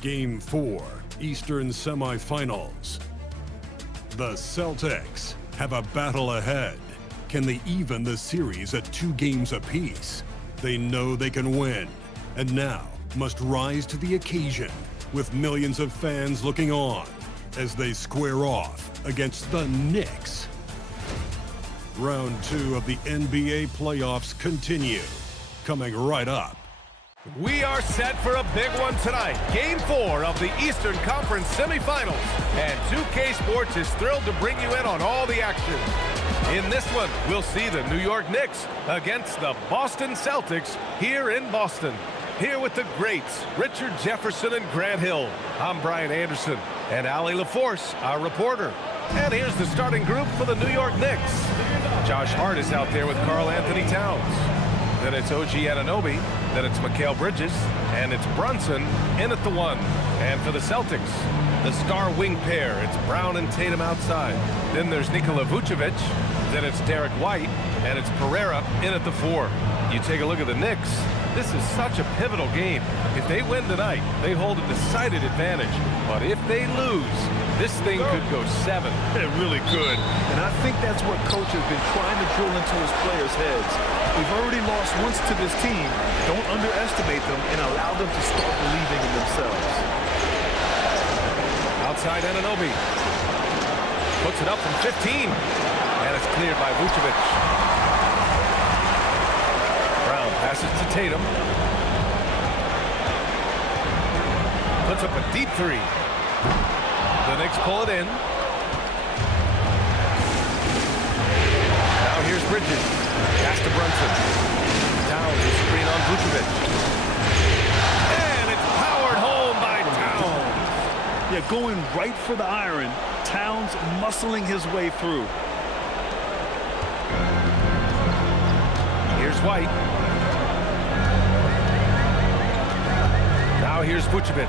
Game 4, Eastern Semifinals. The Celtics have a battle ahead. Can they even the series at 2 games apiece? They know they can win, and now must rise to the occasion with millions of fans looking on as they square off against the Knicks. Round 2 of the NBA playoffs continue, coming right up. We are set for a big one tonight. Game 4 of the Eastern Conference Semifinals. And 2K Sports is thrilled to bring you in on all the action. In this one, we'll see the New York Knicks against the Boston Celtics here in Boston. Here with the greats, Richard Jefferson and Grant Hill. I'm Brian Anderson, and Allie LaForce, our reporter. And here's the starting group for the New York Knicks. Josh Hart is out there with Karl Anthony Towns. Then it's OG Anunoby. Then it's Mikal Bridges. And it's Brunson in at the 1. And for the Celtics, the star wing pair. It's Brown and Tatum outside. Then there's Nikola Vucevic. Then it's Derek White. And it's Pereira in at the 4. You take a look at the Knicks. This is such a pivotal game. If they win tonight, they hold a decided advantage. But if they lose, this thing could go 7. It really could. And I think that's what coach has been trying to drill into his players' heads. We've already lost once to this team. Don't underestimate them and allow them to start believing in themselves. Outside Anunoby. Puts it up from 15. And it's cleared by Vucevic. Brown passes to Tatum. Puts up a deep 3. The Knicks pull it in. Now here's Bridges. Pass to Brunson. Down to screen on Vucevic. And it's powered home by Towns. Yeah, going right for the iron. Towns muscling his way through. Here's White. Now here's Vucevic.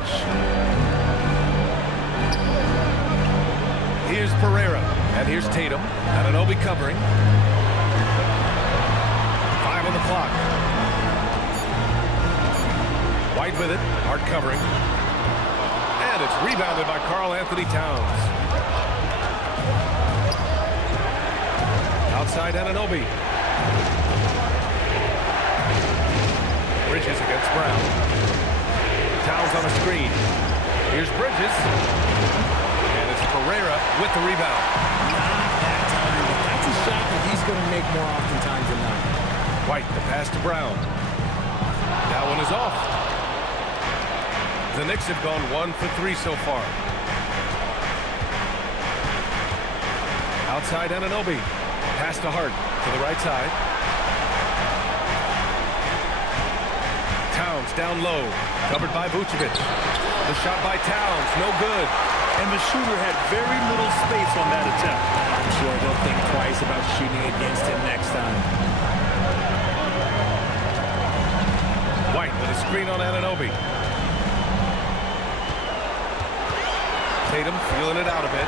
Here's Pereira. And here's Tatum. Anunoby covering. 5 on the clock. White with it. Hart covering. And it's rebounded by Karl Anthony Towns. Outside Anunoby. Bridges against Brown. Towns on a screen. Here's Bridges. And it's Pereira with the rebound. Not that time, but that's a shot that he's going to make more oftentimes than not. White, the pass to Brown. That one is off. The Knicks have gone 1 for 3 so far. Outside Anunoby. Pass to Hart to the right side. Towns down low. Covered by Vucevic. The shot by Towns, no good. And the shooter had very little space on that attempt. I'm sure they'll think twice about shooting against him next time. White with a screen on Anunoby. Tatum feeling it out a bit.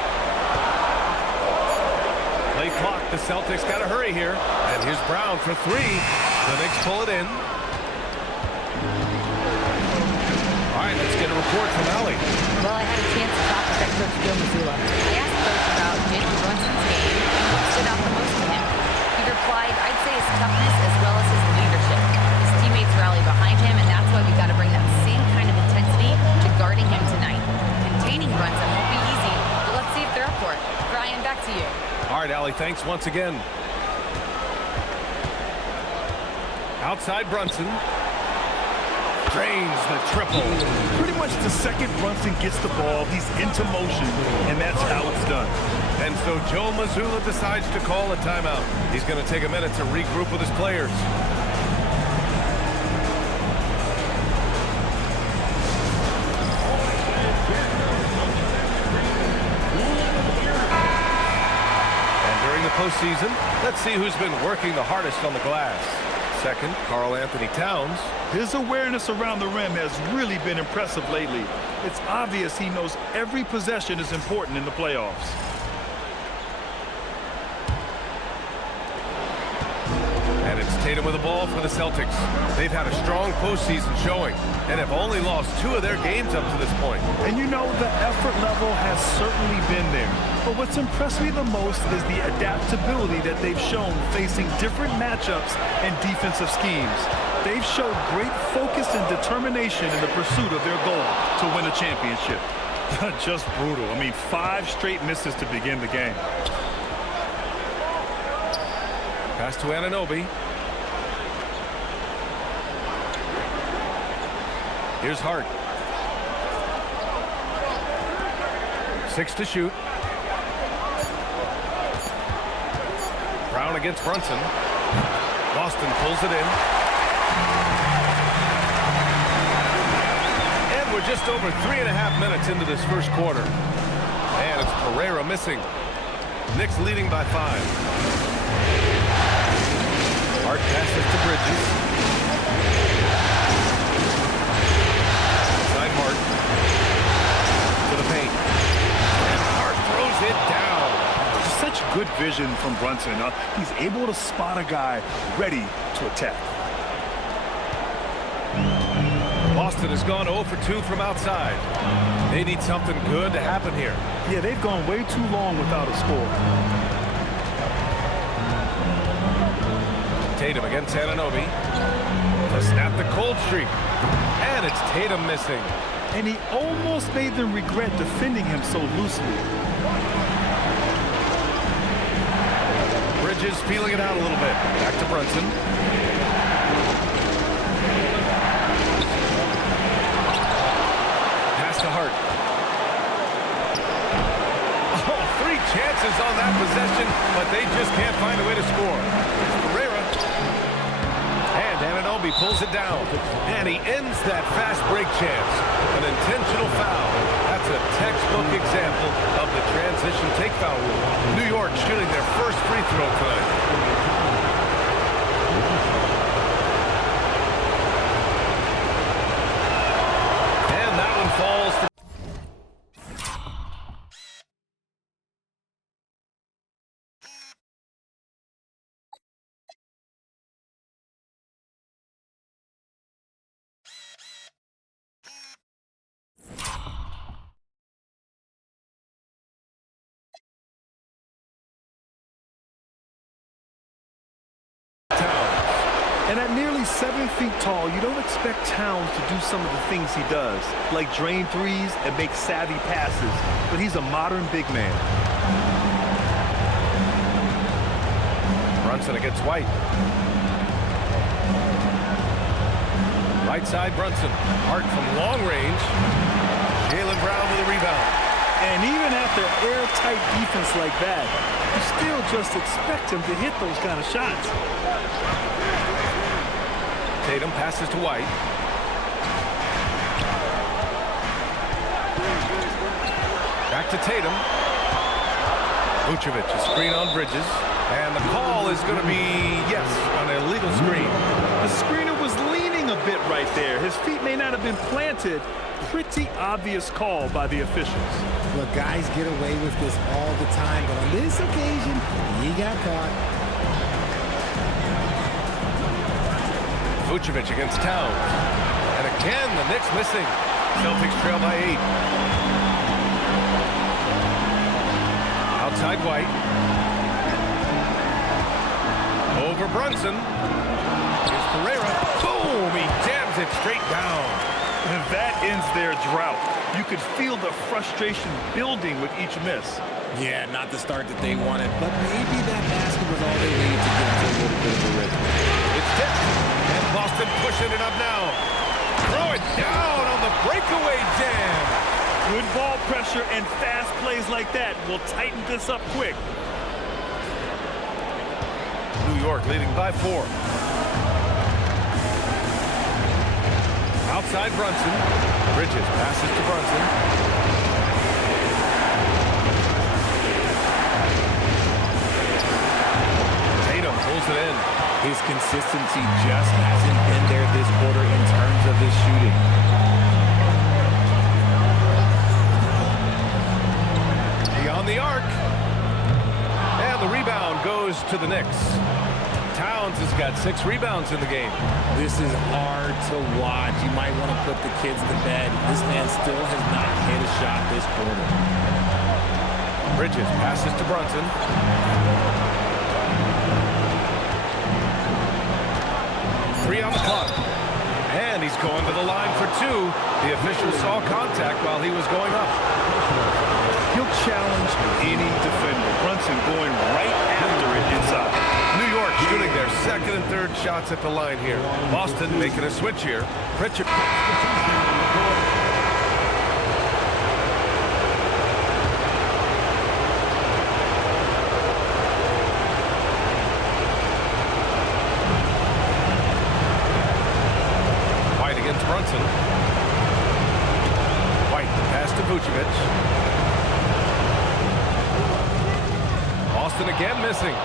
Late clock, the Celtics got to hurry here. And here's Brown for 3. The Knicks pull it in. All right, let's get a report from Allie. Well, I had a chance to talk with head coach Joe Mazzulla. I asked Coach about Jalen Brunson's game and what stood out the most to him. He replied, I'd say his toughness as well as his leadership. His teammates rally behind him, and that's why we've got to bring that same kind of intensity to guarding him tonight. Containing Brunson won't be easy, but let's see if they're up for it. Brian, back to you. All right, Allie, thanks once again. Outside Brunson. Drains the triple. Pretty much the second Brunson gets the ball, he's into motion, and that's how it's done. And so Joe Mazzulla decides to call a timeout. He's going to take a minute to regroup with his players. And during the postseason, let's see who's been working the hardest on the glass. Second, Karl Anthony Towns. His awareness around the rim has really been impressive lately. It's obvious he knows every possession is important in the playoffs. And it's Tatum with the ball for the Celtics. They've had a strong postseason showing and have only lost 2 of their games up to this point. And you know, the effort level has certainly been there. But what's impressed me the most is the adaptability that they've shown facing different matchups and defensive schemes. They've showed great focus and determination in the pursuit of their goal to win a championship. Just brutal. I mean, 5 straight misses to begin the game. Pass to Anunoby. Here's Hart. 6 to shoot. Brown against Brunson. Boston pulls it in. And we're just over 3.5 minutes into this first quarter. And it's Pereira missing. Knicks leading by 5. Hart passes to Bridges. Side Hart. To the paint. And Hart throws it down. Such good vision from Brunson. He's able to spot a guy ready to attack. Boston has gone 0 for 2 from outside. They need something good to happen here. Yeah, they've gone way too long without a score. Tatum against Anunoby. To snap the cold streak. And it's Tatum missing. And he almost made them regret defending him so loosely. Bridges feeling it out a little bit. Back to Brunson. Pass to Hart. Oh, 3 chances on that possession, but they just can't find a way to score. Pereira. And Anunoby pulls it down. And he ends that fast break chance. An intentional foul. That's a textbook example of the transition take foul rule. New York shooting their first free throw tonight. And that one falls for And at nearly 7 feet tall, you don't expect Towns to do some of the things he does, like drain threes and make savvy passes. But he's a modern big man. Brunson against White. Right side Brunson. Hart from long range. Jaylen Brown with a rebound. And even after airtight defense like that, you still just expect him to hit those kind of shots. Tatum passes to White. Back to Tatum. Vucevic, a screen on Bridges. And the call is going to be, yes, an illegal screen. The screener was leaning a bit right there. His feet may not have been planted. Pretty obvious call by the officials. Look, guys get away with this all the time, but on this occasion, he got caught. Vucevic against Towns. And again, the Knicks missing. Celtics trail by 8. Outside White. Over Brunson. Here's Pereira. Boom! He jams it straight down. And that ends their drought. You could feel the frustration building with each miss. Yeah, not the start that they wanted, but maybe that basket was all they needed to get into a little bit of a rhythm. It's tipped. And Boston pushing it up now. Throw it down on the breakaway jam. Good ball pressure and fast plays like that will tighten this up quick. New York leading by 4. Outside Brunson. Bridges passes to Brunson. Tatum pulls it in. His consistency just hasn't been there this quarter in terms of his shooting. Beyond the arc. And the rebound goes to the Knicks. Towns has got 6 rebounds in the game. This is hard to watch. You might want to put the kids to bed. This man still has not hit a shot this quarter. Bridges passes to Brunson. Three on the clock. And he's going to the line for 2. The official saw contact while he was going up. He'll challenge any defender. Brunson going right after it inside. New York shooting their second and third shots at the line here. Boston making a switch here. Pritchard. White against Brunson. White pass to Vucevic. Boston again missing.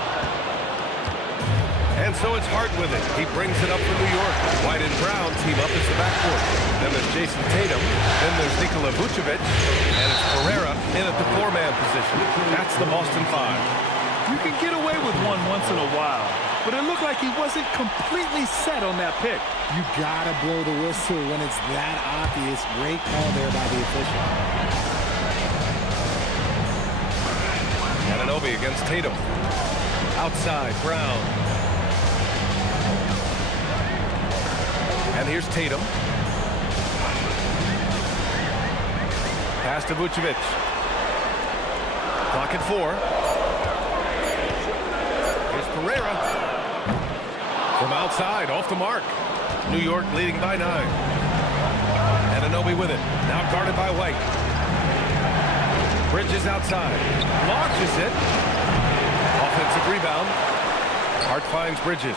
And so it's Hart with it. He brings it up for New York. White and Brown team up as the backcourt. Then there's Jason Tatum. Then there's Nikola Vucevic. And it's Pereira in at the 4-man position. That's the Boston 5. You can get away with one once in a while, but it looked like he wasn't completely set on that pick. You gotta blow the whistle when it's that obvious. Great call there by the official. Anunoby against Tatum. Outside, Brown. And here's Tatum. Pass to Vucevic. Clock at 4. Here's Pereira. From outside, off the mark. New York leading by 9. Anunoby with it. Now guarded by White. Bridges outside. Launches it. Offensive rebound. Hart finds Bridges.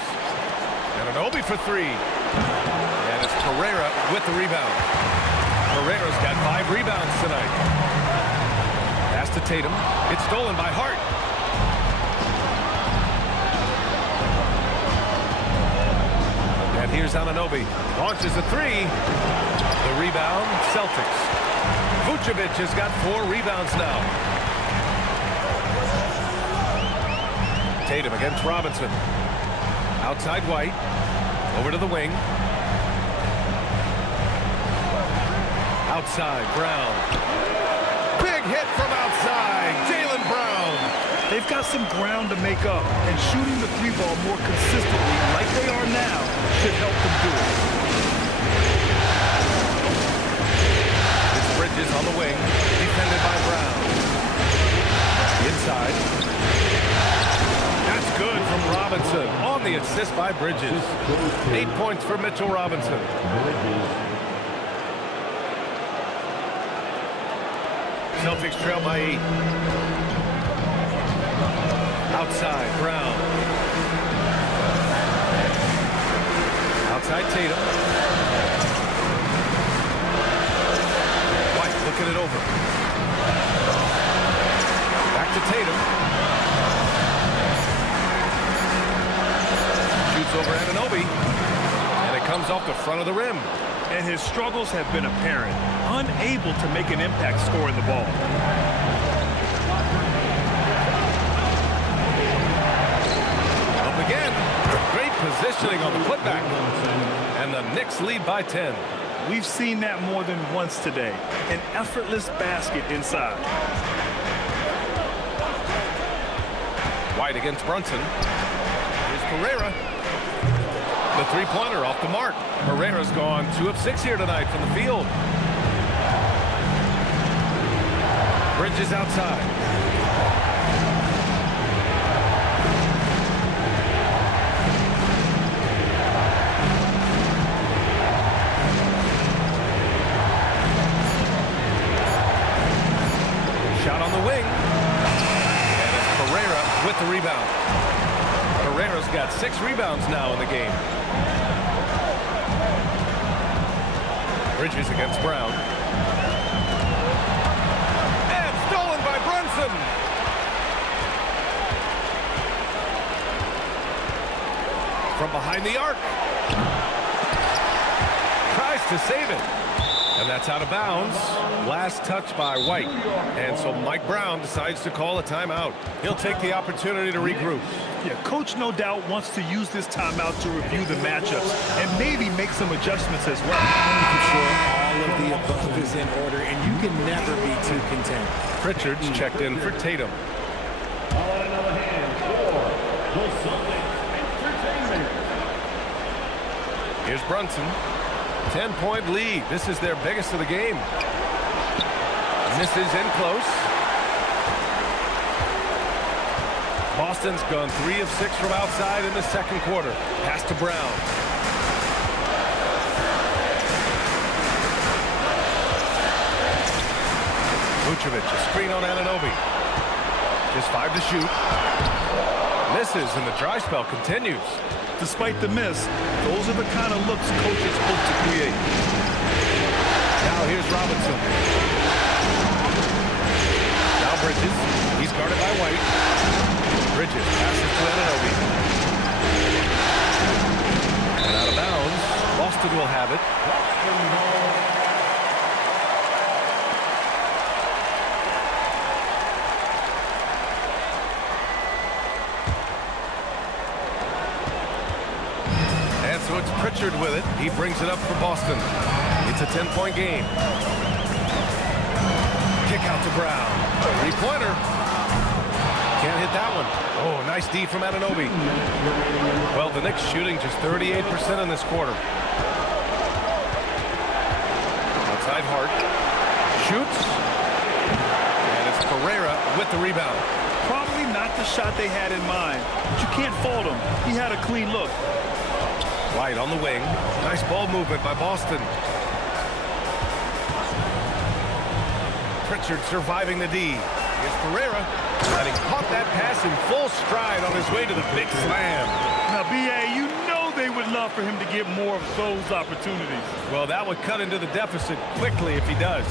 Anunoby for 3. And it's Pereira with the rebound. Pereira's got 5 rebounds tonight. Pass to Tatum. It's stolen by Hart. And here's Anunoby. Launches a 3. The rebound, Celtics. Vucevic has got 4 rebounds now. Tatum against Robinson. Outside White. Over to the wing. Outside, Brown. Big hit from outside, Jaylen Brown. They've got some ground to make up, and shooting the 3-ball more consistently like they are now should help them do it. It's Bridges on the wing, defended by Brown. Inside. That's good from Robinson on the assist by Bridges. 8 points for Mitchell Robinson. Celtics trail by 8. Outside, Brown. Outside, Tatum. White looking it over. Back to Tatum. Shoots over Anunoby. And it comes off the front of the rim. And his struggles have been apparent, unable to make an impact scoring the ball. Up again. Great positioning on the putback. And the Knicks lead by 10. We've seen that more than once today. An effortless basket inside. White against Brunson. Here's Pereira. The 3-pointer off the mark. Pereira's gone 2 of 6 here tonight from the field. Bridges outside. Shot on the wing. And it's Pereira with the rebound. Pereira's got 6 rebounds now in the game. Bridges against Brown. And stolen by Brunson. From behind the arc. Tries to save it. And that's out of bounds. Last touch by White. And so Mike Brown decides to call a timeout. He'll take the opportunity to regroup. Yeah, coach no doubt wants to use this timeout to review the matchups and maybe make some adjustments as well. For sure, all of the above is in order, and you can never be too content. Pritchard's checked in for Tatum. Here's Brunson. 10-point lead. This is their biggest of the game. Misses in close. Boston's gone 3 of 6 from outside in the second quarter. Pass to Brown. Vucevic, a screen on Anunoby. Just 5 to shoot. Misses, and the dry spell continues. Despite the miss, those are the kind of looks coaches hope to create. Now here's Robinson. Now Bridges. He's guarded by White. Bridges passes to Anunoby. And out of bounds. Boston will have it. So it's Pritchard with it. He brings it up for Boston. It's a 10-point game. Kick out to Brown. Three-pointer. Can't hit that one. Oh, nice D from Anunoby. Well, the Knicks shooting just 38% in this quarter. Outside Hart. Shoots. And it's Pereira with the rebound. Probably not the shot they had in mind, but you can't fault him. He had a clean look. White on the wing. Nice ball movement by Boston. Pritchard surviving the D. Here's Pereira. And he caught that pass in full stride on his way to the big slam. Now, B.A., you know they would love for him to get more of those opportunities. Well, that would cut into the deficit quickly if he does.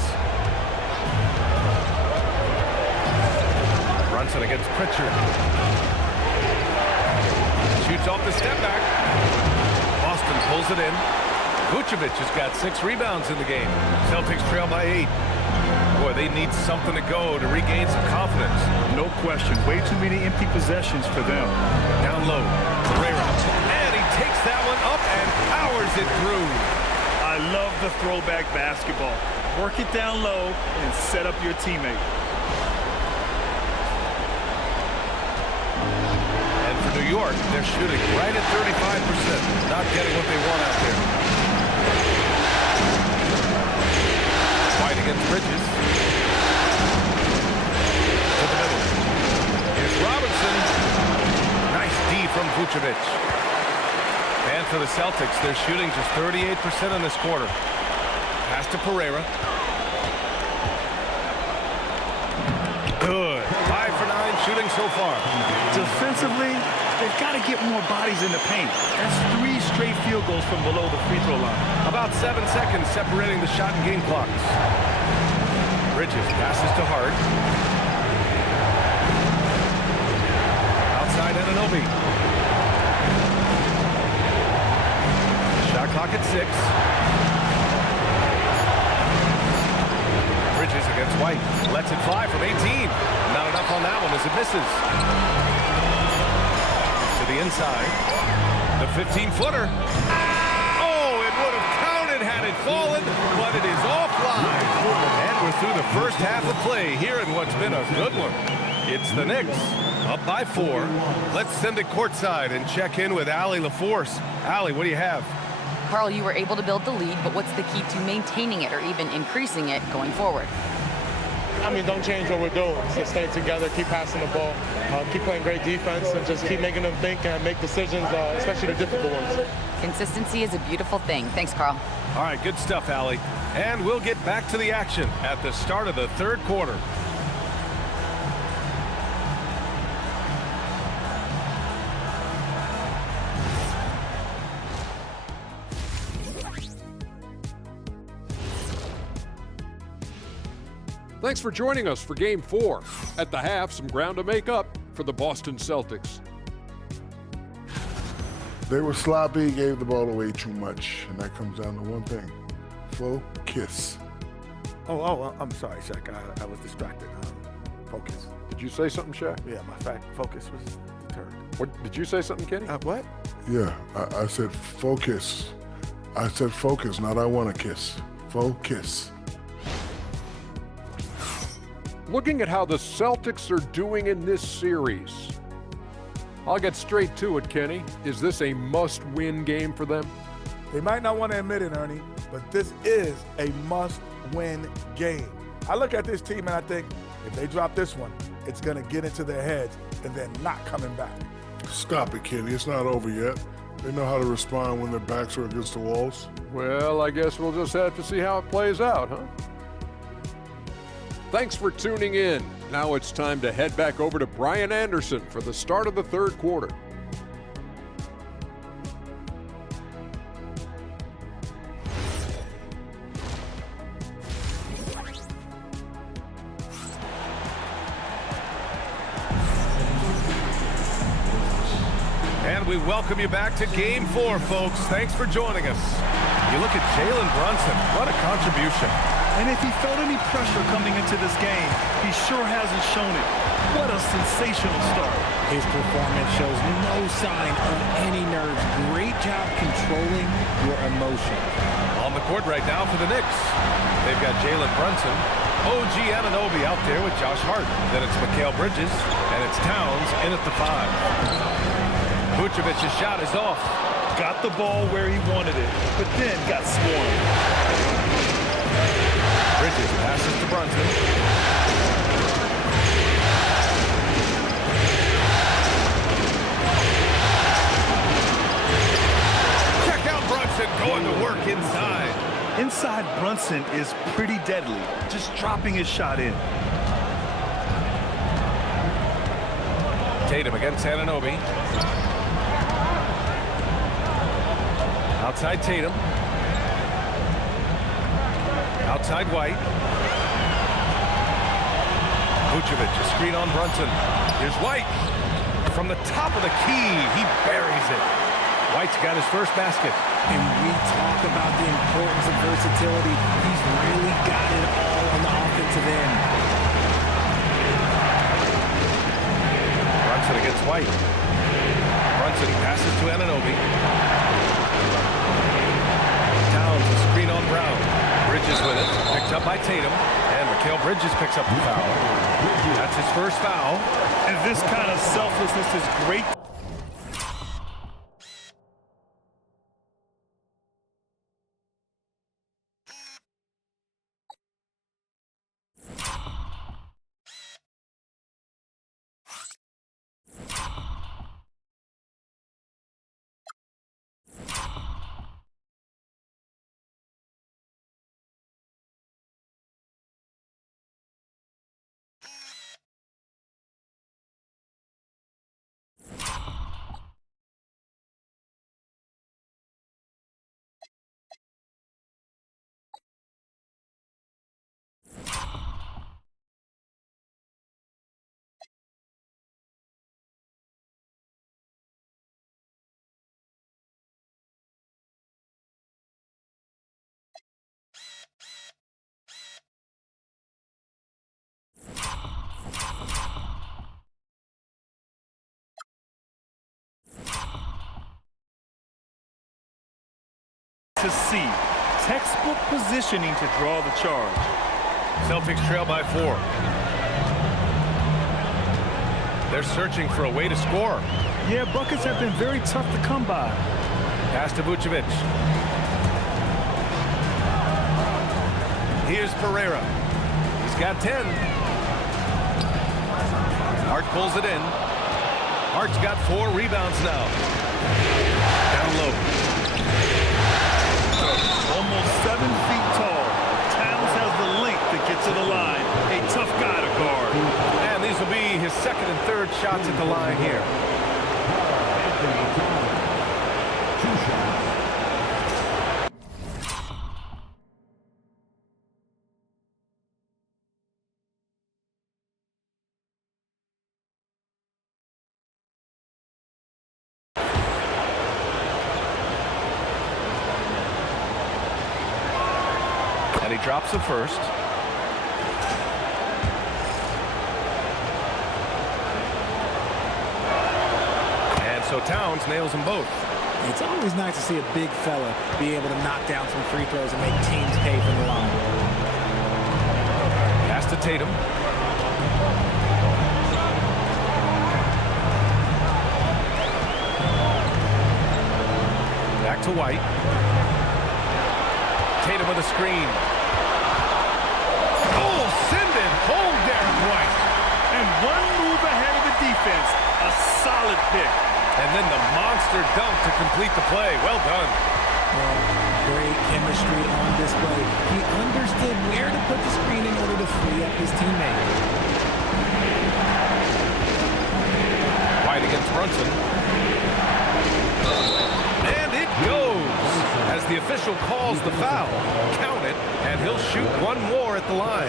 Brunson against Pritchard. Shoots off the step back. Boston pulls it in. Vucevic has got 6 rebounds in the game. Celtics trail by 8. Boy, they need something to go to regain some confidence. No question. Way too many empty possessions for them. Down low. Pereira. And he takes that one up and powers it through. I love the throwback basketball. Work it down low and set up your teammate. For New York, they're shooting right at 35%. Not getting what they want out there. White against Bridges. To the middle. Here's Robinson. Nice D from Vucevic. And for the Celtics, they're shooting just 38% in this quarter. Pass to Pereira. Good. 5 for 9 shooting so far. Defensively, they've got to get more bodies in the paint. That's 3 straight field goals from below the free throw line. About 7 seconds separating the shot and game clocks. Bridges passes to Hart. Outside Anunoby. Shot clock at 6. Bridges against White. Lets it fly from 18. Not enough on that one as it misses. To the inside. The 15-footer. Oh, it would have counted had it fallen, but it is offline. And we're through the first half of play here in what's been a good one. It's the Knicks up by 4. Let's send it courtside and check in with Allie LaForce. Allie, what do you have? Carl, you were able to build the lead, but what's the key to maintaining it or even increasing it going forward? I mean, don't change what we're doing. Just stay together, keep passing the ball, keep playing great defense, and just keep making them think and make decisions, especially the difficult ones. Consistency is a beautiful thing. Thanks, Carl. All right, good stuff, Allie. And we'll get back to the action at the start of the third quarter. Thanks for joining us for Game 4. At the half, some ground to make up for the Boston Celtics. They were sloppy, gave the ball away too much, and that comes down to one thing: focus. I'm sorry, Shaq. I was distracted. Focus. Did you say something, Shaq? Yeah, my focus was turned. What, did you say something, Kenny? What? Yeah, I said focus. I said focus, not I want to kiss. Focus. Looking at how the Celtics are doing in this series, I'll get straight to it, Kenny. Is this a must-win game for them? They might not want to admit it, Ernie, but this is a must-win game. I look at this team and I think if they drop this one, it's going to get into their heads and then not coming back. Stop it, Kenny. It's not over yet. They know how to respond when their backs are against the walls. Well, I guess we'll just have to see how it plays out, huh? Thanks for tuning in. Now it's time to head back over to Brian Anderson for the start of the third quarter. And we welcome you back to Game 4, folks. Thanks for joining us. You look at Jalen Brunson. What a contribution. And if he felt any pressure coming into this game, he sure hasn't shown it. What a sensational start. His performance shows no sign of any nerves. Great job controlling your emotions. On the court right now for the Knicks. They've got Jalen Brunson, OG Anunoby out there with Josh Hart. Then it's Mikal Bridges, and it's Towns in at the 5. Vucevic's shot is off. Got the ball where he wanted it, but then got swarmed. Bridges passes to Brunson. Check out Brunson going to work inside. Inside Brunson is pretty deadly, just dropping his shot in. Tatum against Anunoby. Outside Tatum. Outside White. Vucevic, a screen on Brunson. Here's White. From the top of the key, he buries it. White's got his first basket. And we talk about the importance of versatility. He's really got it all on the offensive end. Brunson against White. Brunson passes to Anunoby. Towns, a screen on Brown. Bridges with it, picked up by Tatum, and Mikal Bridges picks up the foul. That's his first foul. And this kind of selflessness is great. To see textbook positioning to draw the charge. Celtics trail by 4. They're searching for a way to score. Yeah, buckets have been very tough to come by. Pass to Vucevic. Here's Pereira. He's got 10. Hart pulls it in. Hart's got 4 rebounds now. Down low. Almost 7 feet tall. Towns has the length to get to the line. A tough guy to guard. And these will be his second and third shots at the line here. And he drops the first. so Towns nails them both. It's always nice to see a big fella be able to knock down some free throws and make teams pay from the line. Pass to Tatum. Back to White. Tatum with a screen. Oh, send it home, Derek White. And one move ahead of the defense. A solid pick. And then the monster dunk to complete the play. Well done. Great chemistry on display. He understood where to put the screen in order to free up his teammate. White against Brunson. And it goes. As the official calls the foul, count it, and he'll shoot one more at the line.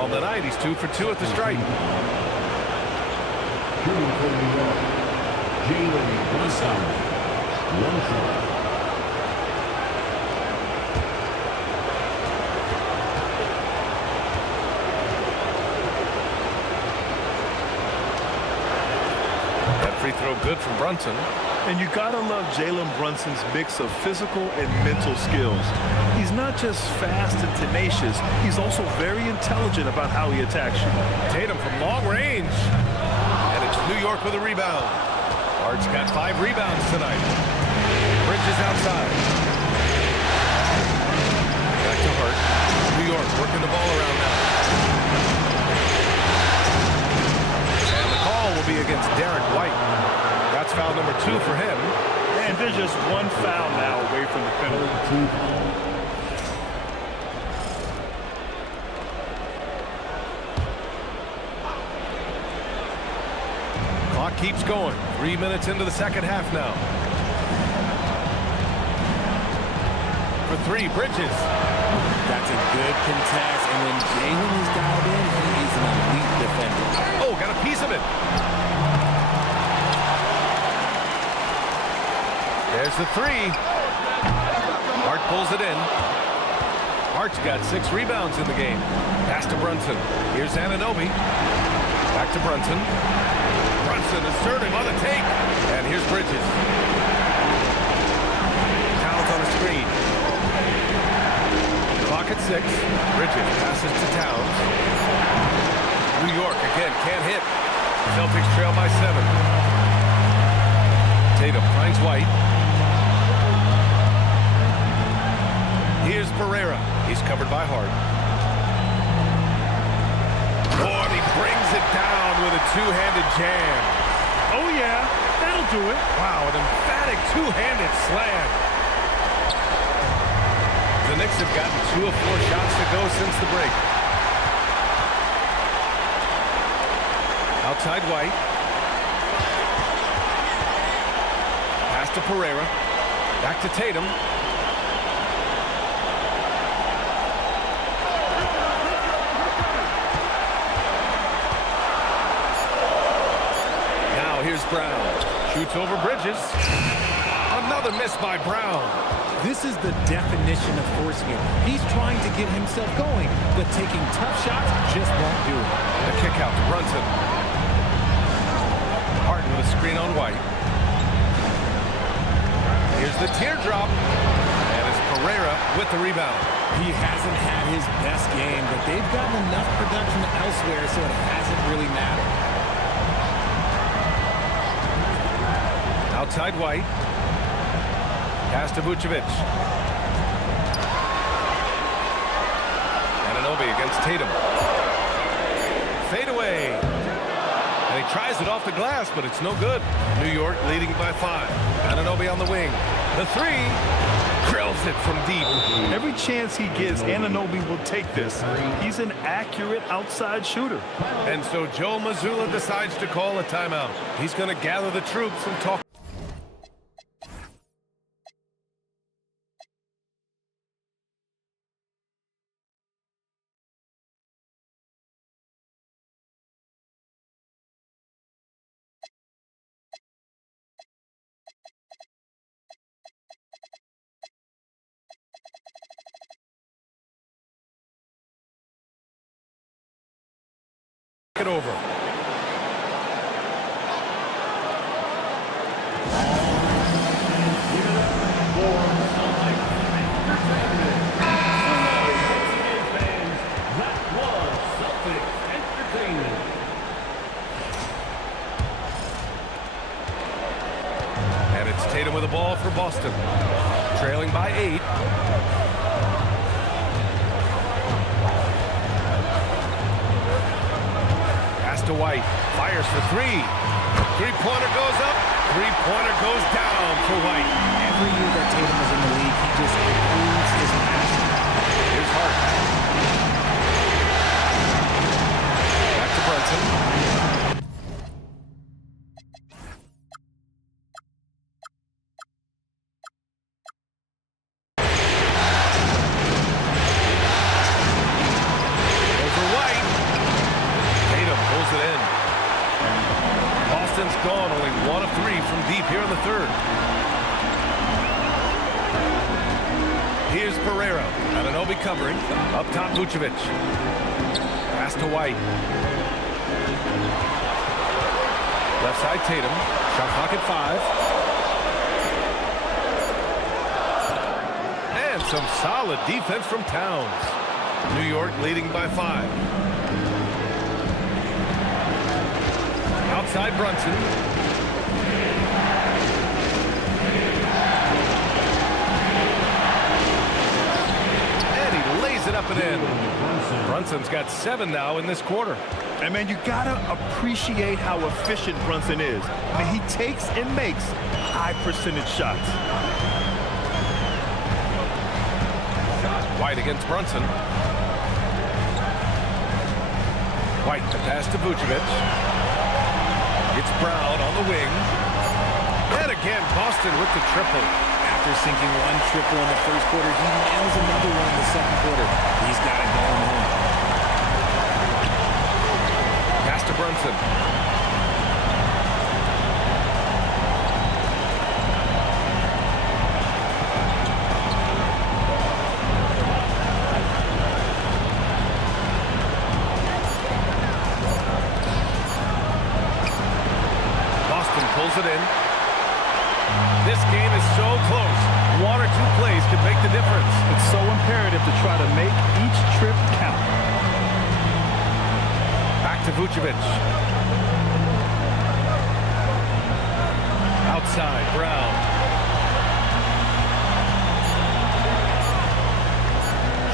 On the night, he's 2 for 2 at the stripe. That free throw good from Brunson. And you gotta love Jalen Brunson's mix of physical and mental skills. He's not just fast and tenacious, he's also very intelligent about how he attacks you. Tatum from long range. And it's New York with a rebound. Hart's got 5 rebounds tonight. Bridges outside. Back to Hart. New York working the ball around now. And the call will be against Derek White. That's foul number 2 for him. And there's just one foul now away from the penalty. Clock keeps going. 3 minutes into the second half now. For 3, Bridges. That's a good contest, and when Jalen is dialed in, he's an elite defender. Oh, got a piece of it. There's the 3. Hart pulls it in. Hart's got 6 rebounds in the game. Pass to Brunson. Here's Anunoby. Back to Brunson. Brunson assertive on the take. And here's Bridges. Towns on the screen. Clock at 6. Bridges passes to Towns. New York again can't hit. Celtics trail by 7. Tatum finds White. Here's Pereira. He's covered by Hart. Oh, and he brings it down with a 2-handed jam. Oh yeah, that'll do it. Wow, an emphatic 2-handed slam. The Knicks have gotten 2 of 4 shots to go since the break. Outside White. Pass to Pereira. Back to Tatum. Now here's Brown. Shoots over Bridges. Another miss by Brown. This is the definition of forcing it. He's trying to get himself going, but taking tough shots just won't do it. The kick out to Brunson. Harden with a screen on White. Here's the teardrop. And it's Pereira with the rebound. He hasn't had his best game, but they've gotten enough production elsewhere, so it hasn't really mattered. Outside White. Pass to Vucevic. Anunoby against Tatum. Fade away. And he tries it off the glass, but it's no good. New York leading by 5. Anunoby on the wing. The 3. Drills it from deep. Every chance he gets, Anunoby will take this. He's an accurate outside shooter. And so Joe Mazzulla decides to call a timeout. He's going to gather the troops and talk. It over. Boston, trailing by 8. Pass to White, fires for 3. Three-pointer goes up, three-pointer goes down for White. Every year that Tatum is in the league, he just improves his passing. Here's Hart. Back to Brunson. Over White. Tatum pulls it in. Boston's gone only 1 of 3 from deep here in the third. Here's Pereira. Anunoby covering. Up top, Vucevic. Pass to White. Left side, Tatum. Shot clock at 5. And some solid defense from Towns. New York leading by 5. Outside Brunson. And he lays it up and in. Brunson's got 7 now in this quarter. And, man, you got to appreciate how efficient Brunson is. I mean, he takes and makes high-percentage shots. White against Brunson. White, the pass to Vucevic. It's Brown on the wing. And again, Boston with the triple. After sinking 1 triple in the first quarter, he nails another one in the second quarter. He's got it going on. Pass to Brunson. Boston pulls it in. This game is so close. 1 or 2 plays could make the difference. It's so imperative to try to make each trip count. Back to Vucevic. Outside, Brown.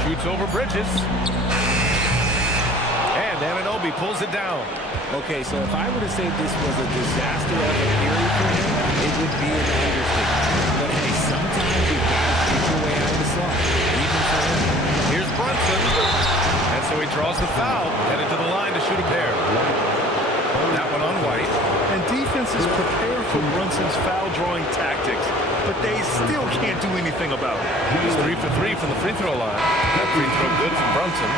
Shoots over Bridges. And Anunoby pulls it down. Okay, so if I were to say this was a disaster of a period for him, it would be an understatement. But hey, sometimes you've got to shoot your way out of the slot, even for him. Here's Brunson. And so he draws the foul, headed to the line to shoot a pair. That one on White. And defenses prepare for Brunson's foul-drawing tactics, but they still can't do anything about it. He's 3 for 3 from the free throw line. That free throw good from Brunson.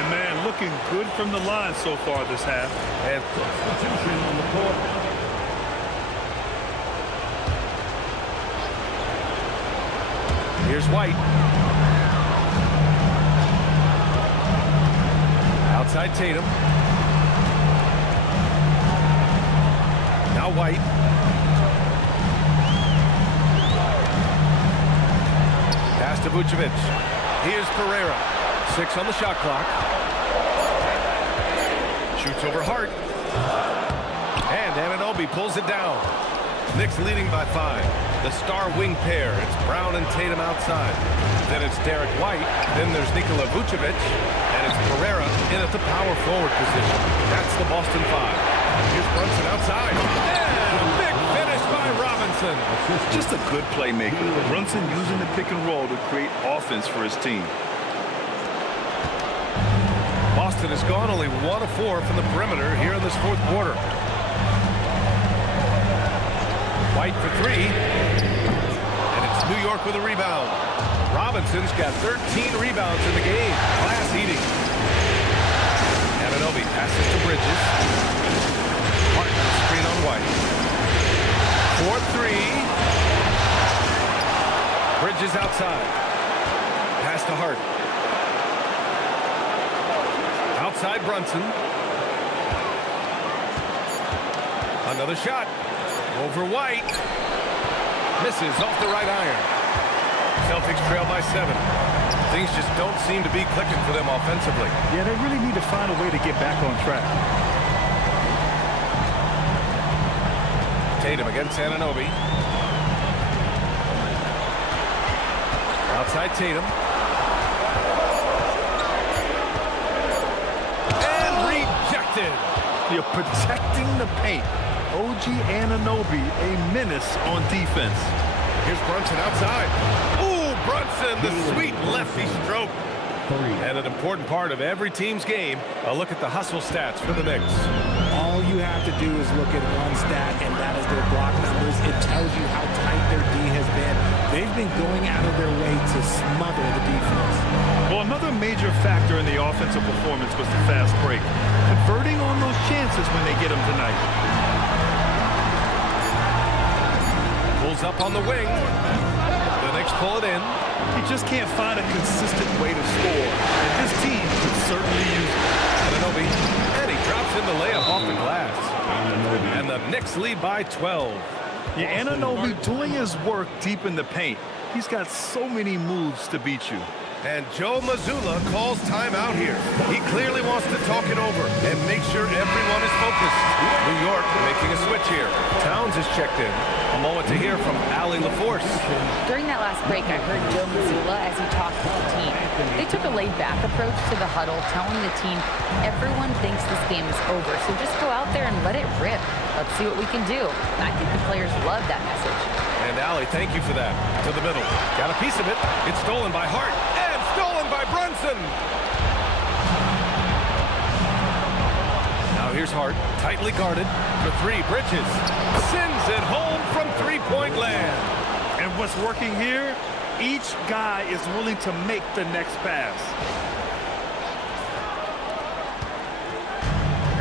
And, man, looking good from the line so far this half. And substitution on the court. Here's White. Outside Tatum. Now White. Pass to Vucevic. Here's Pereira. 6 on the shot clock. Shoots over Hart. And Anunoby pulls it down. Knicks leading by 5. The star wing pair. It's Brown and Tatum outside. Then it's Derek White. Then there's Nikola Vucevic. And it's Pereira in at the power forward position. That's the Boston 5. Here's Brunson outside. And a big finish by Robinson. Just a good playmaker. Brunson using the pick and roll to create offense for his team. Boston has gone only 1 of 4 from the perimeter here in this fourth quarter. White for 3. And it's New York with a rebound. Robinson's got 13 rebounds in the game. Class eating. Anunoby passes to Bridges. Martin screen on White. 4-3. Bridges outside. Pass to Hart. Outside Brunson. Another shot. Over White. Misses off the right iron. Celtics trail by 7. Things just don't seem to be clicking for them offensively. Yeah, they really need to find a way to get back on track. Tatum against Anunoby. Outside Tatum. And rejected. You're protecting the paint. OG Anunoby, a menace on defense. Here's Brunson outside. Ooh, Brunson, the sweet lefty stroke. And an important part of every team's game, a look at the hustle stats for the Knicks. All you have to do is look at one stat, and that is their block numbers. It tells you how tight their D has been. They've been going out of their way to smother the defense. Well, another major factor in the offensive performance was the fast break. Converting on those chances when they get them tonight. Pulls up on the wing. The Knicks pull it in. He just can't find a consistent way to score, and this team could certainly use it. Anunoby, and he drops in the layup off the glass. And the Knicks lead by 12. Yeah, Anunoby doing his work deep in the paint. He's got so many moves to beat you. And Joe Mazzulla calls timeout here. He clearly wants to talk it over and make sure everyone is focused. New York making a switch here. Towns is checked in. A moment to hear from Allie LaForce. During that last break, I heard Joe Mazzulla as he talked with the team. They took a laid-back approach to the huddle, telling the team, everyone thinks this game is over, so just go out there and let it rip. Let's see what we can do. And I think the players love that message. And Allie, thank you for that. To the middle. Got a piece of it. It's stolen by Hart. And stolen by Brunson. Now here's Hart. Tightly guarded. For three, Bridges. Sends it home from three-point land. And what's working here? Each guy is willing to make the next pass.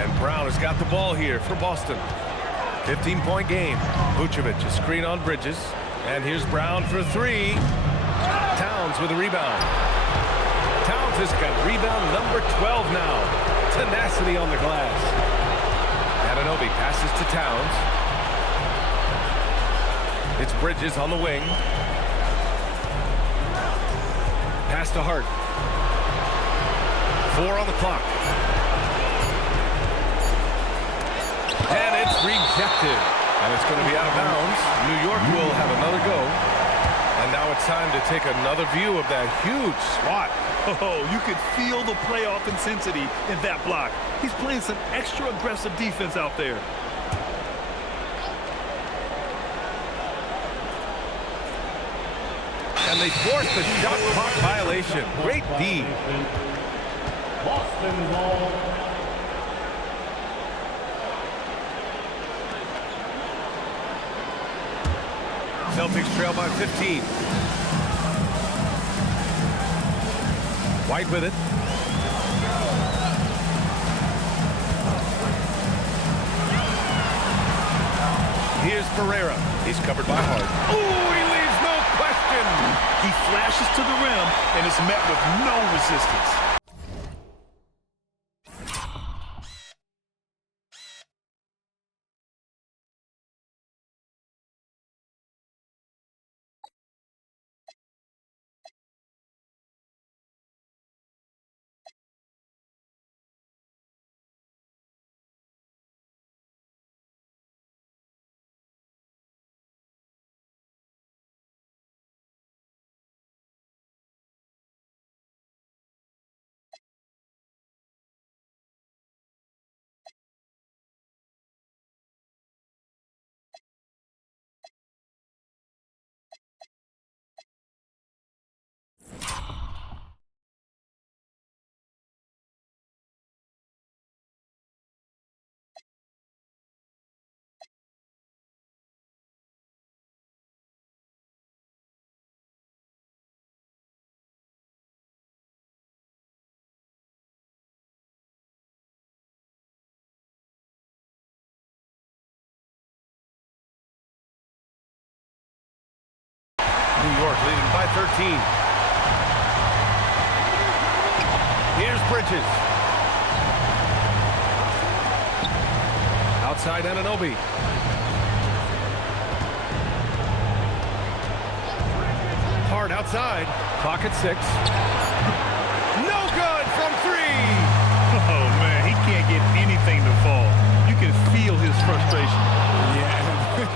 And Brown has got the ball here for Boston. 15-point game. Vucevic, a screen on Bridges. And here's Brown for three. Towns with a rebound. Towns has got rebound number 12 now. Tenacity on the glass. Anunoby passes to Towns. It's Bridges on the wing. Pass to Hart. 4 on the clock. And it's rejected. And it's going to be out of bounds. New York will have another go. And now it's time to take another view of that huge swat. Oh, you could feel the playoff intensity in that block. He's playing some extra aggressive defense out there. And they forced the shot clock violation. Great D. Boston ball. Celtics trail by 15. White with it. Here's Pereira. He's covered by Hart. Ooh, he leaves no question. He flashes to the rim and is met with no resistance. New York leading by 13. Here's Bridges. Outside Anunoby. Hard outside. Clock at 6. No good from 3. Oh, man, he can't get anything to fall. You can feel his frustration. Yeah,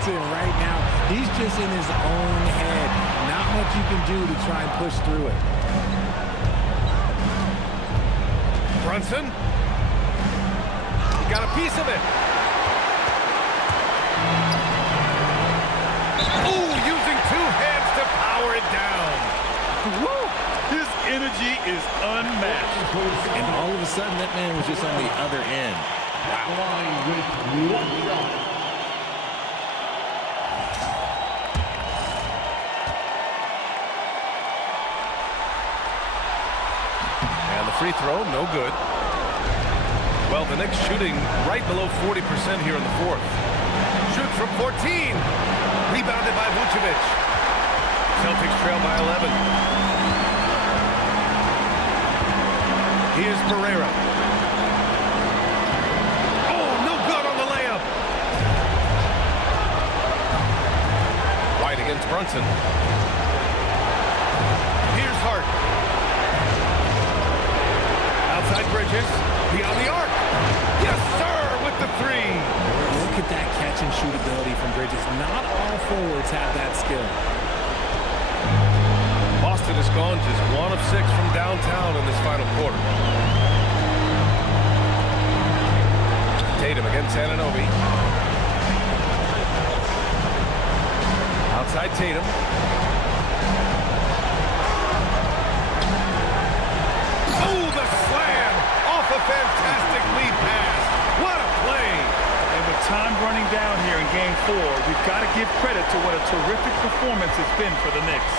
right now, he's just in his own head, not much you can do to try and push through it. Brunson. He got a piece of it. Ooh, using 2 hands to power it down. Woo! His energy is unmatched. And all of a sudden, that man was just on the other end. And the free throw, no good. Well, the Knicks shooting right below 40% here in the fourth. Shoots from 14. Rebounded by Vucevic. Celtics trail by 11. Here's Pereira. Oh, no good on the layup. White against Brunson. Here's Hart. Outside Bridges. Beyond the arc. Yes, sir, with the 3. Look at that catch and shoot ability from Bridges. Not all forwards have that skill. Boston has gone just 1 of 6 from downtown in this final quarter. Tatum against Anunoby. Outside Tatum. Oh, the slam! Off a fantastic lead pass. What a play! And with time running down here in Game 4, we've got to give credit to what a terrific performance it's been for the Knicks.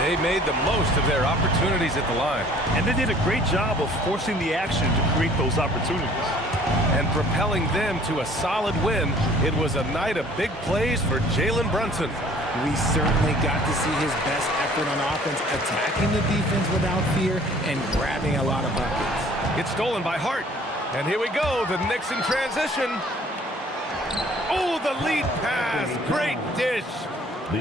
They made the most of their opportunities at the line. And they did a great job of forcing the action to create those opportunities. And propelling them to a solid win. It was a night of big plays for Jalen Brunson. We certainly got to see his best effort on offense, attacking the defense without fear and grabbing a lot of buckets. It's stolen by Hart. And here we go, the Knicks in transition. Oh, the lead pass. Great dish.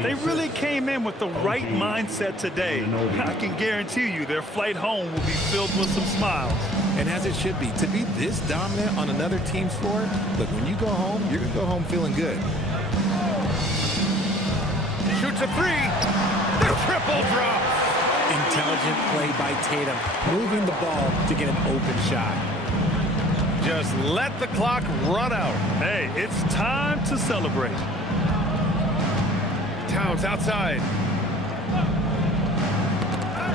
They really came in with the right mindset today. I can guarantee you their flight home will be filled with some smiles. And as it should be, to be this dominant on another team's floor, look, when you go home, you're going to go home feeling good. Shoots a 3. The triple drop. Intelligent play by Tatum, moving the ball to get an open shot. Just let the clock run out. Hey, it's time to celebrate. Towns outside.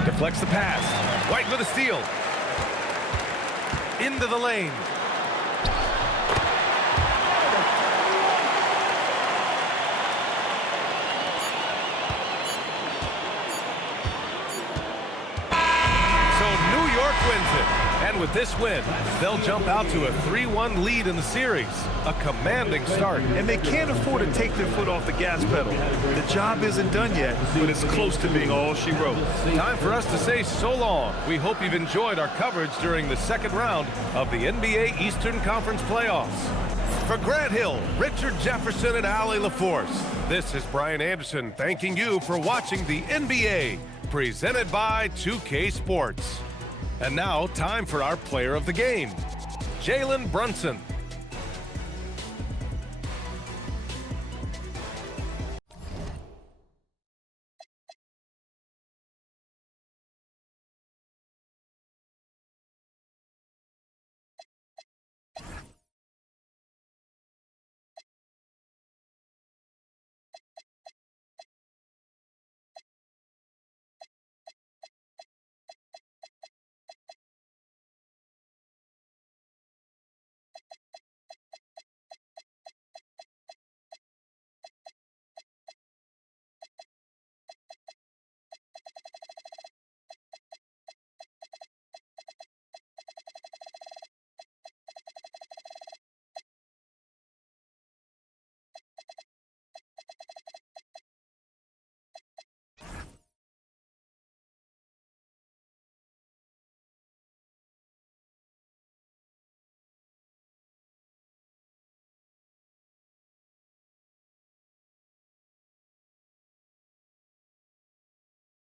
Deflects the pass. White with a steal. Into the lane. So New York wins it. And with this win, they'll jump out to a 3-1 lead in the series. A commanding start. And they can't afford to take their foot off the gas pedal. The job isn't done yet, but it's close to being all she wrote. Time for us to say so long. We hope you've enjoyed our coverage during the second round of the NBA Eastern Conference playoffs. For Grant Hill, Richard Jefferson, and Allie LaForce, this is Brian Anderson thanking you for watching the NBA, presented by 2K Sports. And now, time for our player of the game, Jalen Brunson.